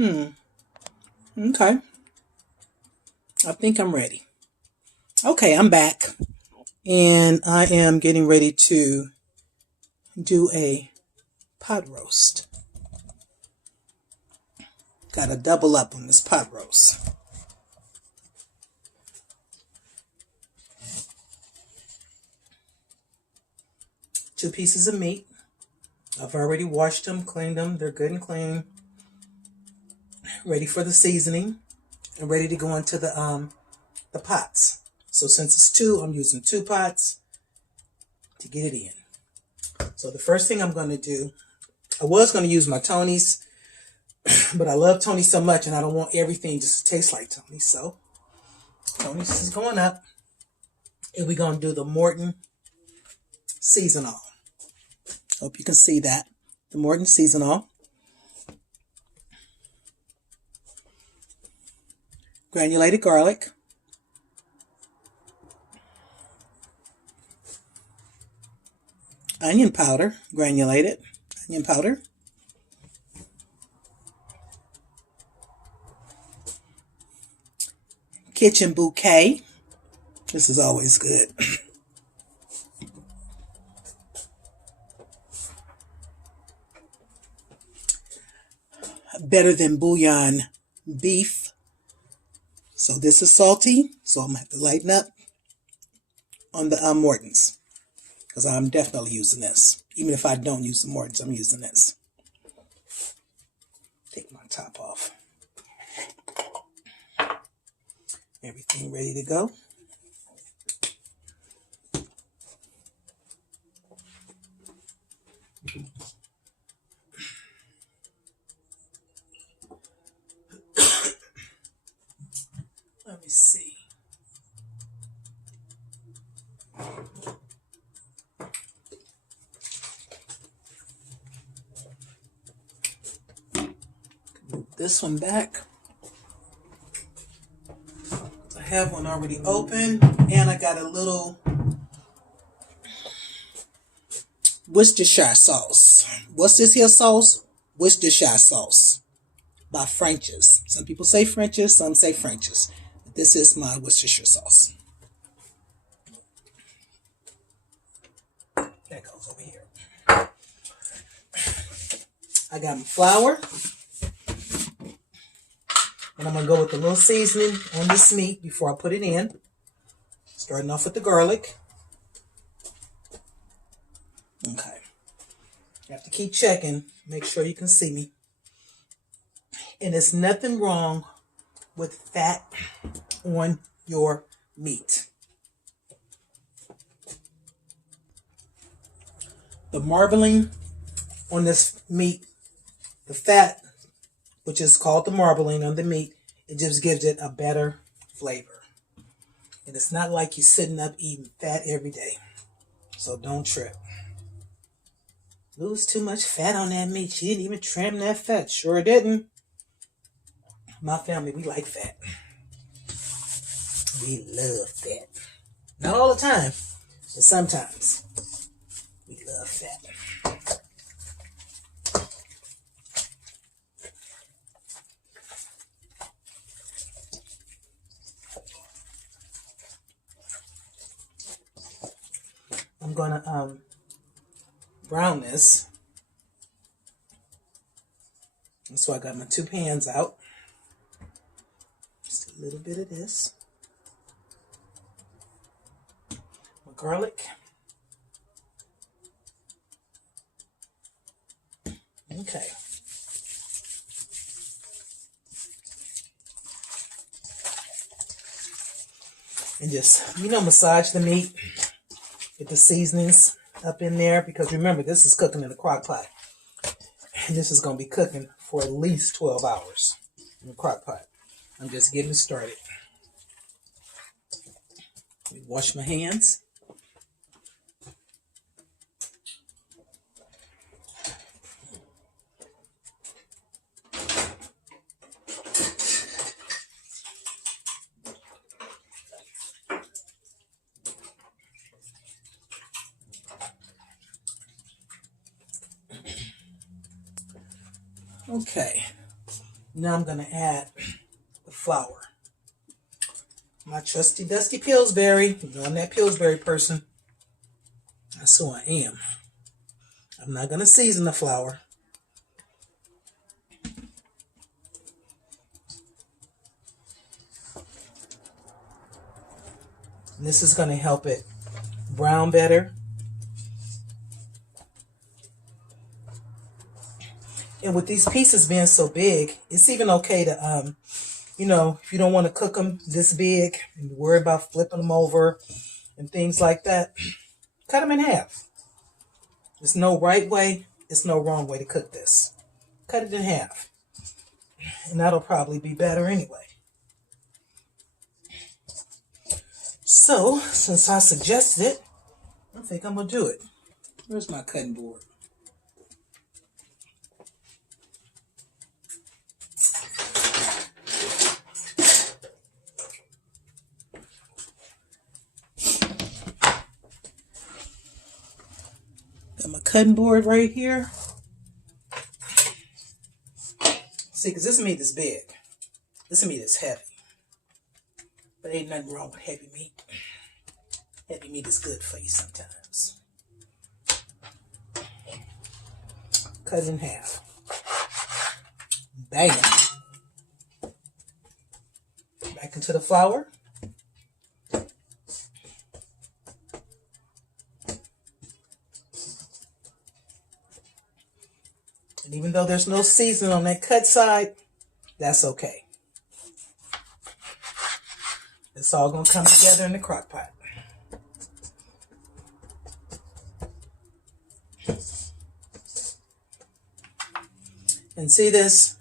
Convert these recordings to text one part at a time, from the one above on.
Okay. I think I'm ready. Okay, I'm back. And I am getting ready to do a pot roast. Got to double up on this pot roast. Two pieces of meat. I've already washed them, cleaned them. They're good and clean. Ready for the seasoning and ready to go into the pots. So since it's two, I'm using 2 pots to get it in. So the first thing I'm going to do, I was going to use my Tony's, but I love Tony so much and I don't want everything just to taste like Tony. So Tony's is going up. And we're going to do the Morton Seasonal. Hope you can see that. The Morton Seasonal. Granulated garlic. Onion powder. Granulated onion powder. Kitchen Bouquet. This is always good. Better than Bouillion Beef. So this is salty, so I'm going to have to lighten up on the Mortons. Because I'm definitely using this. Even if I don't use the Mortons, I'm using this. Take my top off. Everything ready to go. Let me see. Move this one back. I have one already open, and I got a little Worcestershire sauce. What's this here sauce? Worcestershire sauce by French's. Some people say French's, some say French's. This is my Worcestershire sauce. That goes over here. I got my flour. And I'm going to go with a little seasoning on this meat before I put it in. Starting off with the garlic. Okay. You have to keep checking. Make sure you can see me. And there's nothing wrong with fat on your meat. The marbling on this meat, the fat, which is called the marbling on the meat, it just gives it a better flavor. And it's not like you're sitting up eating fat every day. So don't trip. Lose too much fat on that meat. She didn't even trim that fat. Sure didn't. My family, we like fat. We love fat. Not all the time, but sometimes. We love fat. I'm gonna brown this. And so I got my 2 pans out. Just a little bit of this. My garlic. Okay. And just, massage the meat. Get the seasonings up in there, because remember, this is cooking in a crock pot. And this is going to be cooking for at least 12 hours in the crock pot. I'm just getting started. Let me wash my hands. Okay, Now I'm going to add the flour. My trusty dusty Pillsbury. You know I'm that Pillsbury person. That's who I am. I'm not going to season the flour. And this is going to help it brown better. And with these pieces being so big, it's even okay to, you know, if you don't want to cook them this big and worry about flipping them over and things like that, cut them in half. There's no right way, there's no wrong way to cook this. Cut it in half. And that'll probably be better anyway. So, since I suggested it, I think I'm going to do it. Where's my cutting board? Got my cutting board right here. See, because this meat is big. This meat is heavy. But ain't nothing wrong with heavy meat. Heavy meat is good for you sometimes. Cut it in half. Bang. Back into the flour. And even though there's no seasoning on that cut side, that's okay. It's all going to come together in the crock pot. And see this?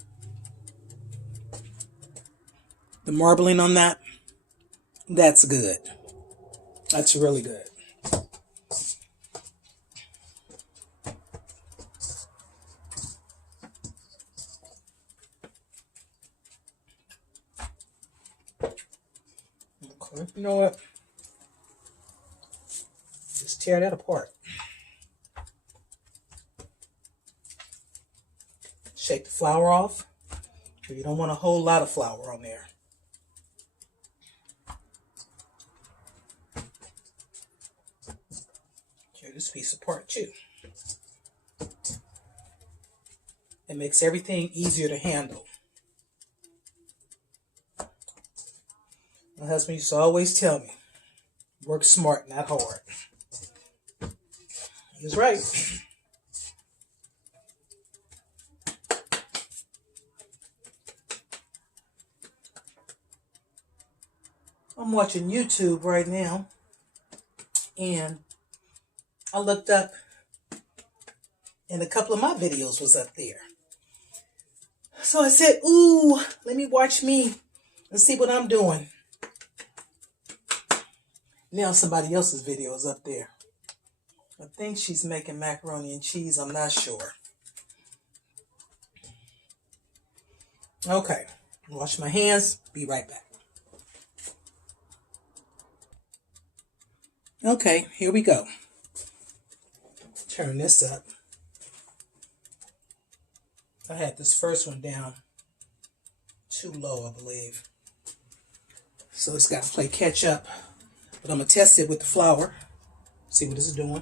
The marbling on that? That's good. That's really good. You know what? Just tear that apart. Shake the flour off. You don't want a whole lot of flour on there. Tear this piece apart too. It makes everything easier to handle. My husband used to always tell me, work smart, not hard. He was right. I'm watching YouTube right now, and I looked up, and a couple of my videos was up there. So I said, ooh, let me watch me and see what I'm doing. Now somebody else's video is up there. I think she's making macaroni and cheese. I'm not sure. Okay. Wash my hands. Be right back. Okay, here we go. Turn this up. I had this first one down too low, I believe. So it's got to play catch up. But I'm going to test it with the flour. See what this is doing.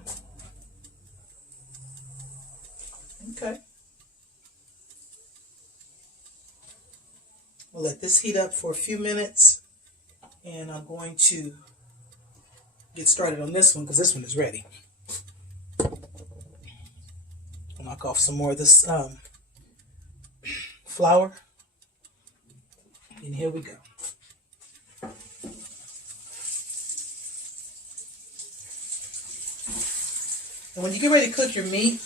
Okay. We'll let this heat up for a few minutes. And I'm going to get started on this one because this one is ready. I'll knock off some more of this flour. And here we go. And when you get ready to cook your meat,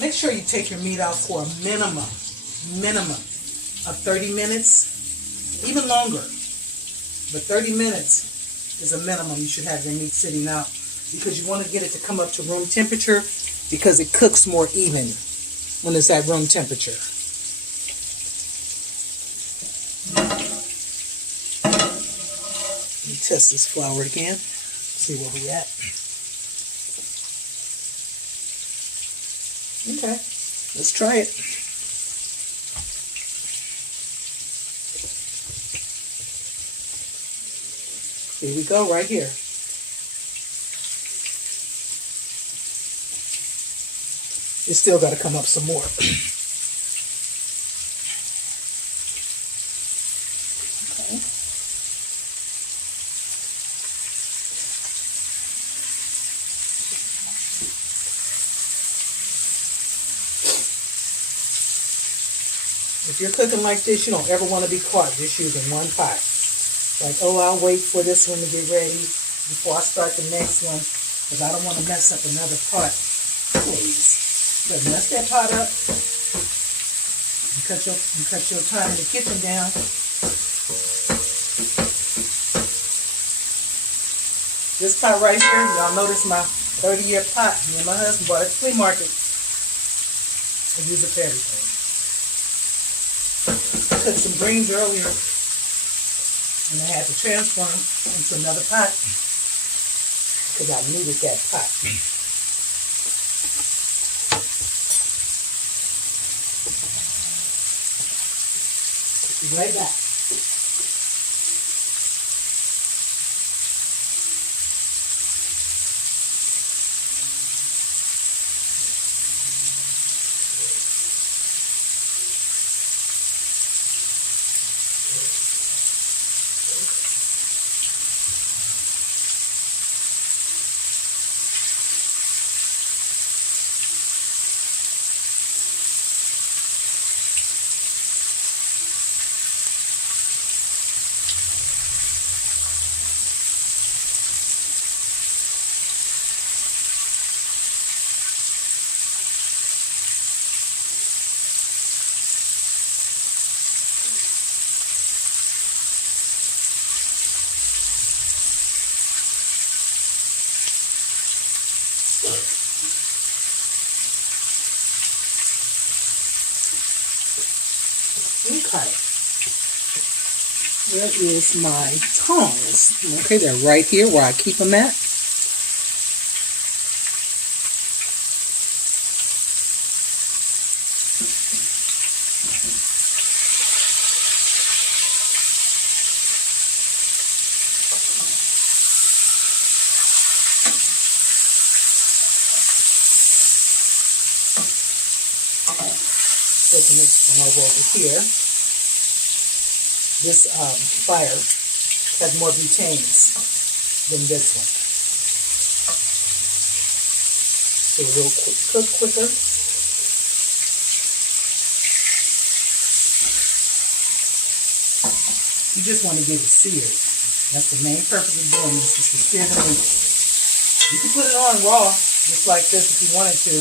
make sure you take your meat out for a minimum of 30 minutes, even longer. But 30 minutes is a minimum you should have your meat sitting out because you want to get it to come up to room temperature because it cooks more even when it's at room temperature. Let me test this flour again, see where we at. Okay, let's try it. Here we go, right here. It's still got to come up some more. Okay. If you're cooking like this, you don't ever want to be caught just using one pot. Like, oh, I'll wait for this one to get ready before I start the next one, because I don't want to mess up another pot. Please. But mess that pot up. You cut your time in the kitchen down. This pot right here, y'all notice my 30-year pot. Me and my husband bought it at the flea market. I use it for everything. I cooked some greens earlier, and I had to transfer them into another pot because I needed that pot. Be right back. Okay, where is my tongs? Okay, they're right here where I keep them at. Put the next one over here. This fire has more butanes than this one. So it will cook quicker. You just want to get it seared. That's the main purpose of doing this, is to sear the meat. You can put it on raw, just like this if you wanted to,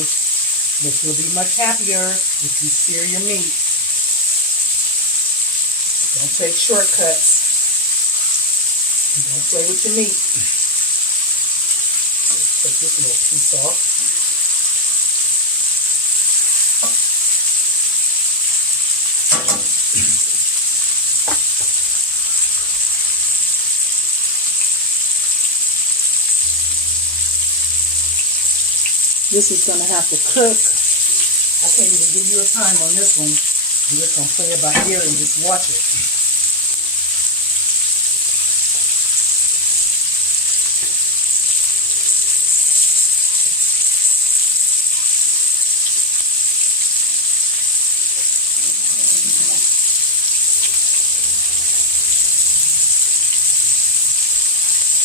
but you'll be much happier if you sear your meat. Don't take shortcuts. Don't play with your meat. Take this little piece off. This is going to have to cook. I can't even give you a time on this one. I'm just going to play it by ear and just watch it.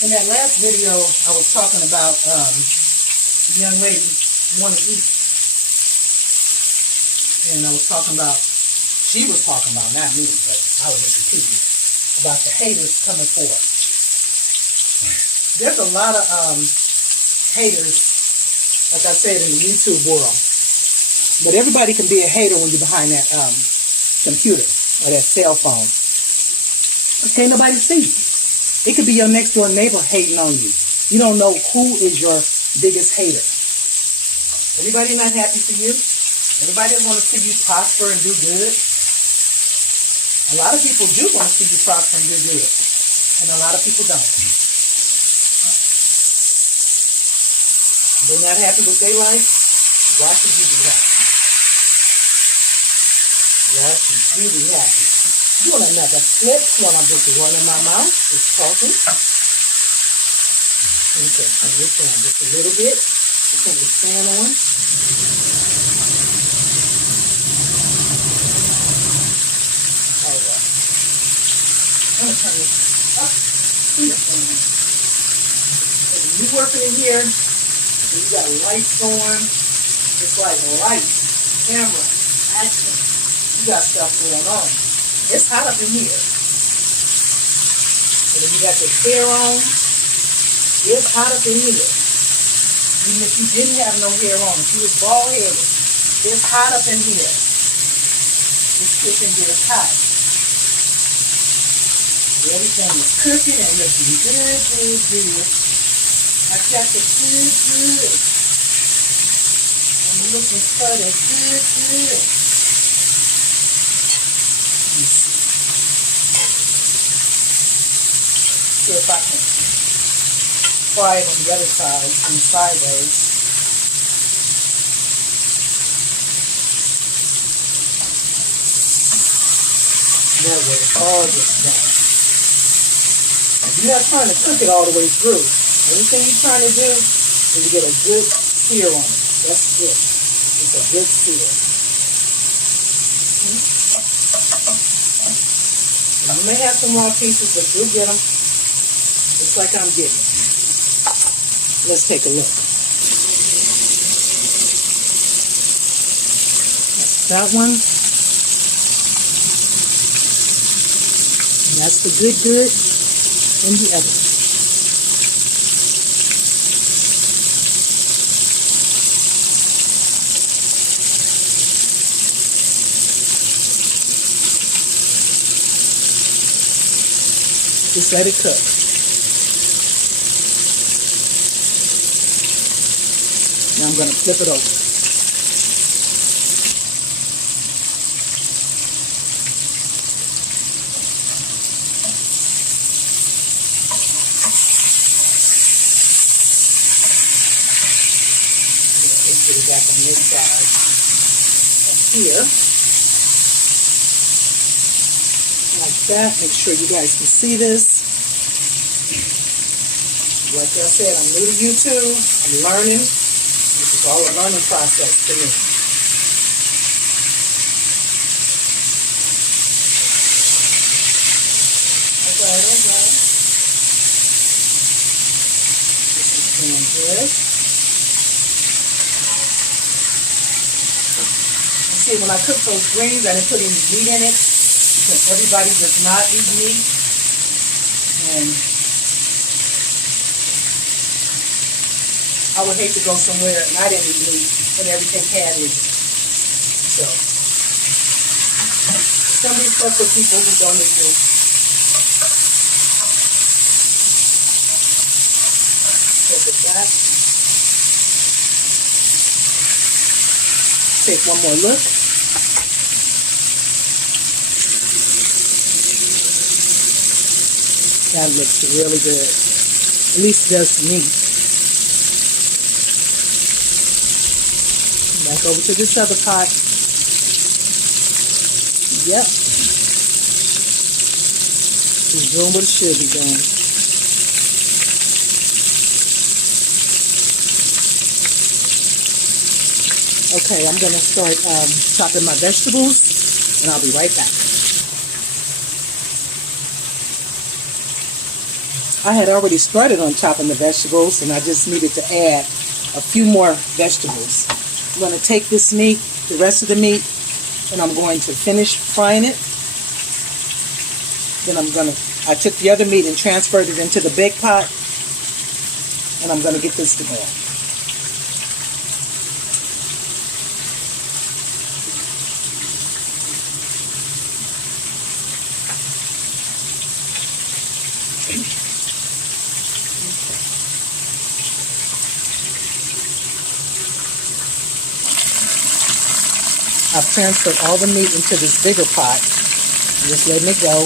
In that last video, I was talking about the young lady want to eat. And I was talking about, she was talking about, not me, but I was just repeating, about the haters coming for her. There's a lot of haters, like I said, in the YouTube world. But everybody can be a hater when you're behind that computer or that cell phone. Can't nobody see you. It could be your next door neighbor hating on you. You don't know who is your biggest hater. Everybody not happy for you. Everybody want to see you prosper and do good. A lot of people do want to see you prosper and do good. And a lot of people don't. They're not happy with their life. Why should you be happy? Why should you be happy? Doing another flip while I'm just running my mouth, just talking. Okay, turn this down just a little bit. Turn the fan on. All right. I'm going to turn this up to the fan. When you working in here, and you got lights going, it's like lights, camera, action. You got stuff going on. It's hot up in here. And then you got your hair on. It's hot up in here. Even if you didn't have no hair on, if you was bald headed, it's hot up in here. This kitchen gets hot. Everything is cooking and looking good, good, good. I kept it good, good. I'm looking for the good, good. See if I can fry it on the other side and sideways. That way it all gets done. You're not trying to cook it all the way through. Anything you're trying to do is to get a good sear on it. That's it. It's a good sear. And you may have some raw pieces, but you'll get them just like I'm getting them. Let's take a look. That's that one. And that's the good, good. And the other. Just let it cook. Now I'm going to flip it over. Put it back on this side up here. Like that. Make sure you guys can see this. Like I said, I'm new to YouTube. I'm learning. This is all a learning process for me. Okay. This is doing good. See, when I cook those greens, I didn't put any meat in it because everybody does not eat meat. And I would hate to go somewhere and I didn't eat meat and everything had it. So, some of these stuff for people who don't eat meat. Flip it back. Take one more look. That looks really good. At least it does to me. Back over to this other pot. Yep. It's doing what it should be doing. Okay, I'm going to start chopping my vegetables, and I'll be right back. I had already started on chopping the vegetables, and I just needed to add a few more vegetables. I'm going to take this meat, the rest of the meat, and I'm going to finish frying it. Then I took the other meat and transferred it into the big pot, and I'm going to get this to go. I've transferred all the meat into this bigger pot. I'm just letting it go.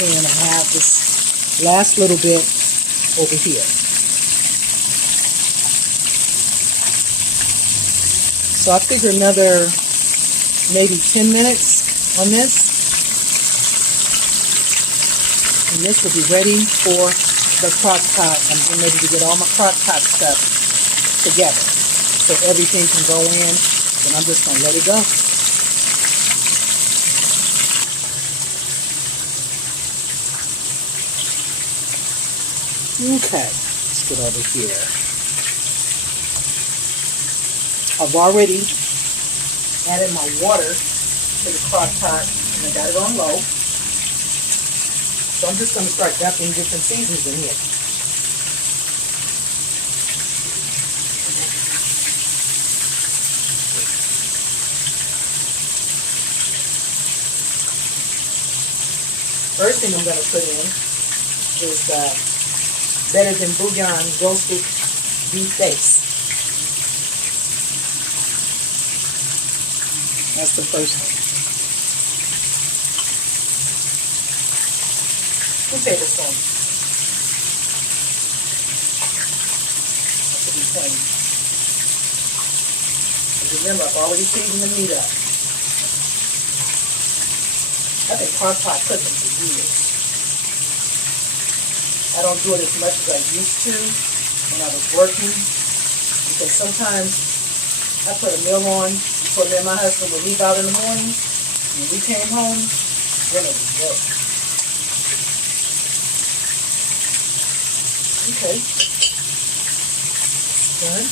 And I have this last little bit over here. So I figure another maybe 10 minutes on this. And this will be ready for the Crock-Pot. I'm getting ready to get all my Crock-Pot stuff together so everything can go in. Then I'm just going to let it go. Okay, let's get over here. I've already added my water to the Crock-Pot and I got it on low. So I'm just going to start dumping different seasonings in here. First thing I'm going to put in is Better Than Bouillon roasted beef base. That's the first one. 2 tablespoons. That should be plenty. Remember, I've already seasoned the meat up. I've been Crock-Pot cooking for years. I don't do it as much as I used to when I was working, because sometimes I put a meal on before me and my husband would leave out in the morning. When we came home, dinner was good. Okay. Done.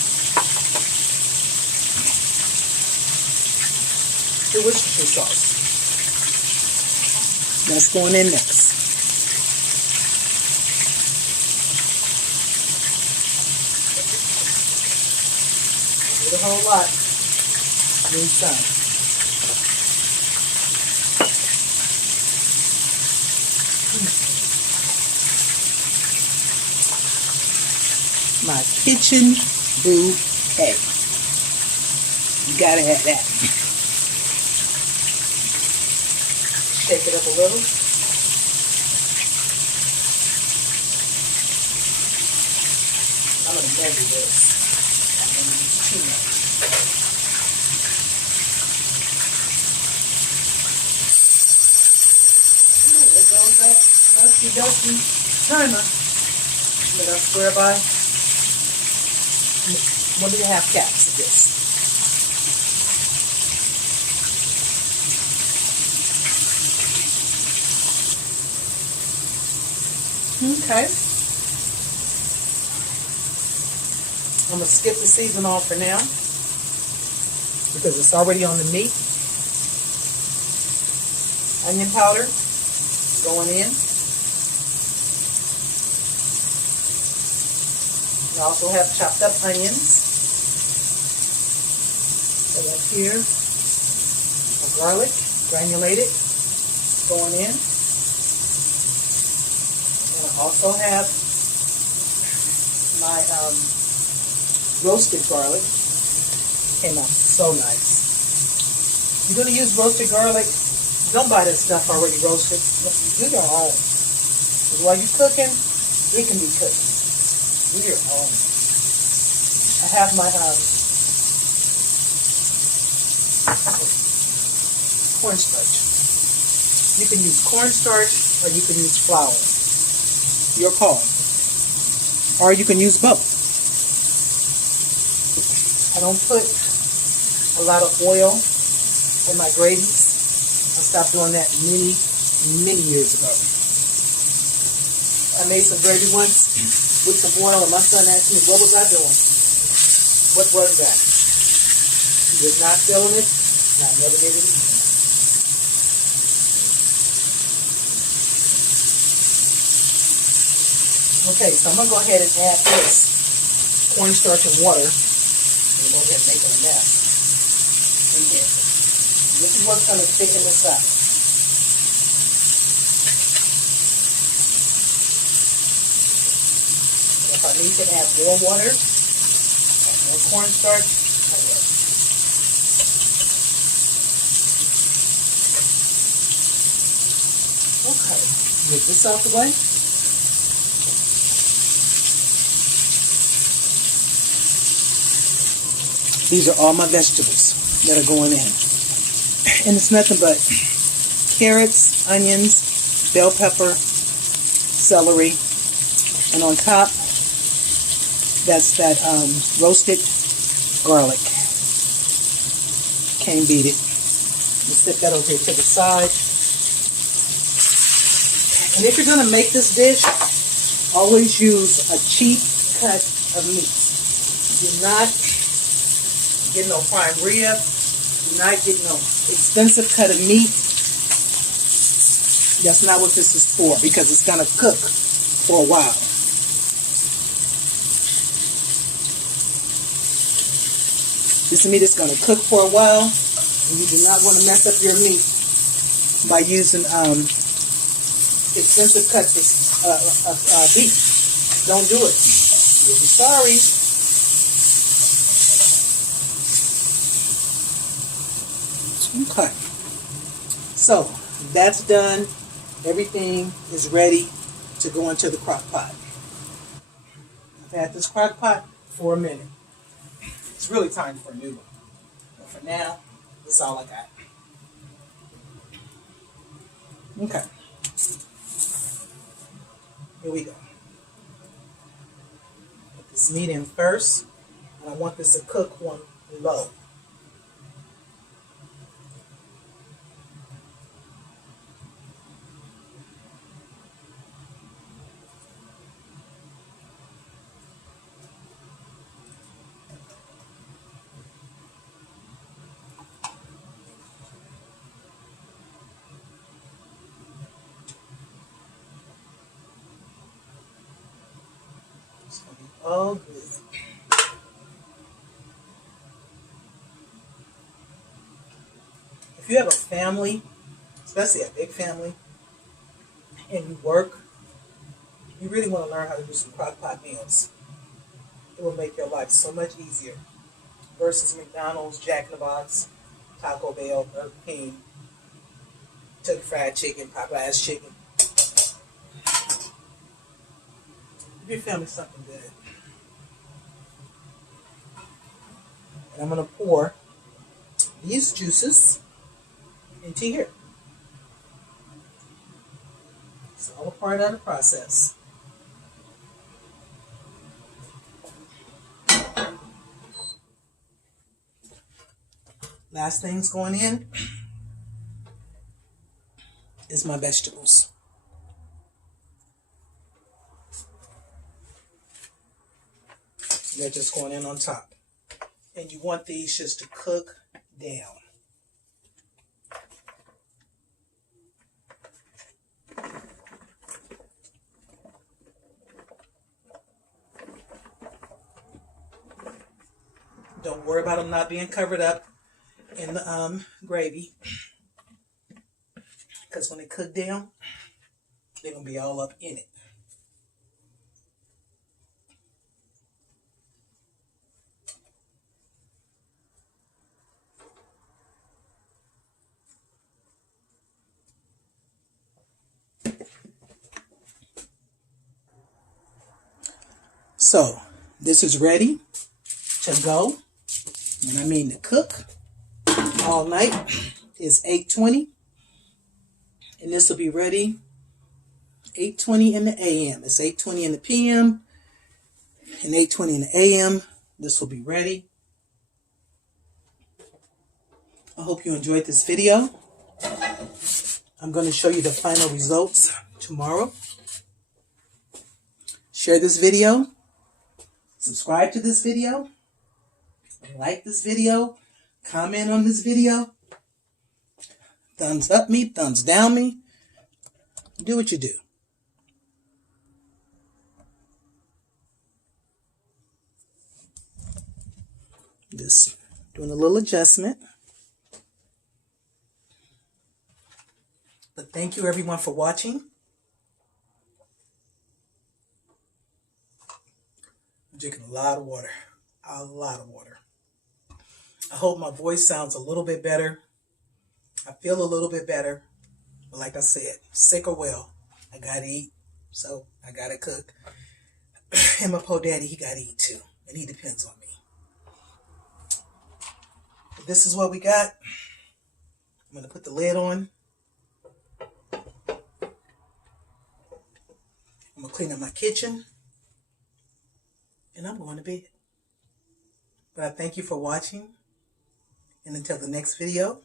The Worcestershire sauce. That's going in next. Not a whole lot. Need some. My kitchen bouquet. You gotta have that. Shake it up a little. I'm gonna measure this. I'm gonna use too much. Ooh, there goes that dusty timer that I swear by. 1.5 cups of this. Okay. I'm going to skip the season off for now because it's already on the meat. Onion powder going in. I also have chopped up onions. Put up here. My garlic, granulated, going in. And I also have my roasted garlic. Came out so nice. If you're going to use roasted garlic, don't buy that stuff already roasted. Do your own. Because while you're cooking, it can be cooked. Do your own. I have my cornstarch. You can use cornstarch or you can use flour. Your call. Or you can use both. I don't put a lot of oil in my gravies. I stopped doing that many years ago. I made some gravy once with some oil, and my son asked me, what was I doing? What was that? He was not feeling it, and I never did it again. Okay, so I'm going to go ahead and add this cornstarch and water. I'm going to go ahead and make it a mess in here. This is what's going to thicken this up. If I need to add more water, add more cornstarch, I will. Okay, get this out the way. These are all my vegetables that are going in. And it's nothing but carrots, onions, bell pepper, celery, And on top, that's that roasted garlic. Can't beat it. Let's set that over here to the side. And if you're going to make this dish, always use a cheap cut of meat. You're not getting no prime rib. You're not getting no expensive cut of meat. That's not what this is for, because it's going to cook for a while. This meat is going to cook for a while, and you do not want to mess up your meat by using expensive cuts of beef. Don't do it. You'll be sorry. Okay. So, that's done. Everything is ready to go into the crock pot. I've had this crock pot for a minute. It's really time for a new one. But for now, that's all I got. Okay. Here we go. Put this meat in first. And I want this to cook on low. Oh, good. If you have a family, especially a big family, and you work, you really want to learn how to do some crock pot meals. It will make your life so much easier versus McDonald's, Jack in the Box, Taco Bell, Burger King, Kentucky Fried Chicken, Popeye's Chicken. Give your family something good. And I'm going to pour these juices into here. It's all a part of the process. Last thing's going in is my vegetables. They're just going in on top. And you want these just to cook down. Don't worry about them not being covered up in the gravy. Because when they cook down, they're going to be all up in it. So, this is ready to go. And I mean to cook all night. It's 8:20. And this will be ready 8:20 in the a.m. It's 8:20 in the p.m. and 8:20 in the a.m. This will be ready. I hope you enjoyed this video. I'm going to show you the final results tomorrow. Share this video. Subscribe to this video. Like this video. Comment on this video. Thumbs up me. Thumbs down me. Do what you do. Just doing a little adjustment. But thank you everyone for watching. I'm drinking a lot of water. A lot of water. I hope my voice sounds a little bit better. I feel a little bit better. But like I said, sick or well, I gotta eat. So I gotta cook. And my poor daddy, he gotta eat too. And he depends on me. But this is what we got. I'm gonna put the lid on. I'm gonna clean up my kitchen. and I'm going to bed. But I thank you for watching. And until the next video,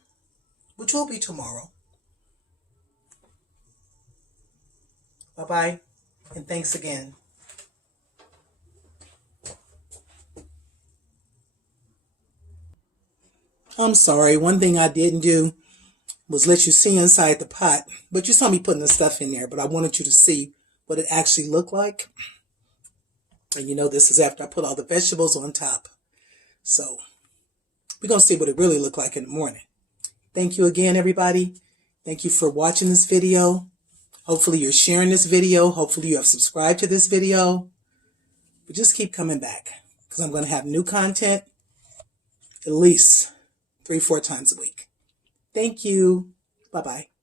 which will be tomorrow. Bye-bye. And thanks again. I'm sorry. One thing I didn't do was let you see inside the pot. But you saw me putting the stuff in there. But I wanted you to see what it actually looked like. And you know, this is after I put all the vegetables on top. So we're going to see what it really looked like in the morning. Thank you again, everybody. Thank you for watching this video. Hopefully you're sharing this video. Hopefully you have subscribed to this video. But just keep coming back, because I'm going to have new content at least 3-4 times a week. Thank you. Bye-bye.